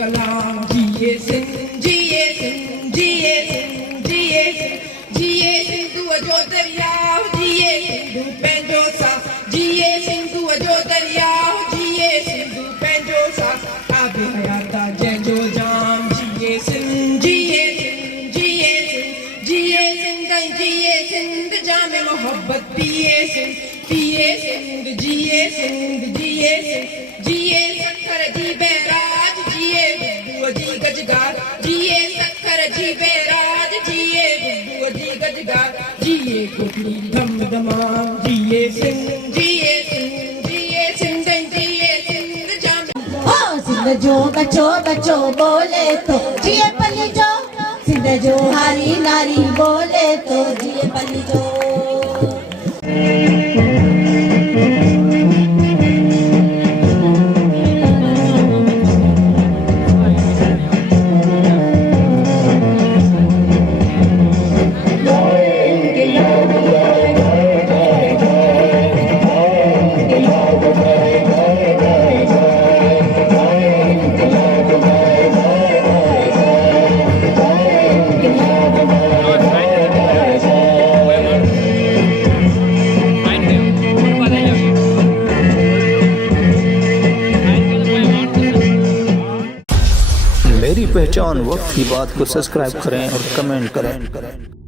कलाम जिए सिंध जिए सिंध जिए सिंध जिए सिंध जिए सिंधु जो दरियाओ जिए सिंधु पंहिंजो सा जिए सिंधु जो दरियाओ जिए सिंधु पंहिंजो सा आबे हयाता जंहिंजो जाम जिए सिंध जिए सिंध जिए सिंध जिए सिंध जिए सिंध जाम मोहब्बत पिए सिंध जिए सिंध जिए सिंध जिए सखर जी बैराज जिए गुड्डूअ जी गजगार जिए सखर जी बैराज जिए गुड्डूअ जी गजगार जिए कोटली धम धमाम जिए सिंध जिए सिंध जिए सिंध जिए सिंध जाम सिंध जो बचो बचो बोले तो जिए पली जो सिंध जो हारी नारी बोले तो जिए पली जो मेरी पहचान वक्त की बात को सब्सक्राइब करें और कमेंट करें।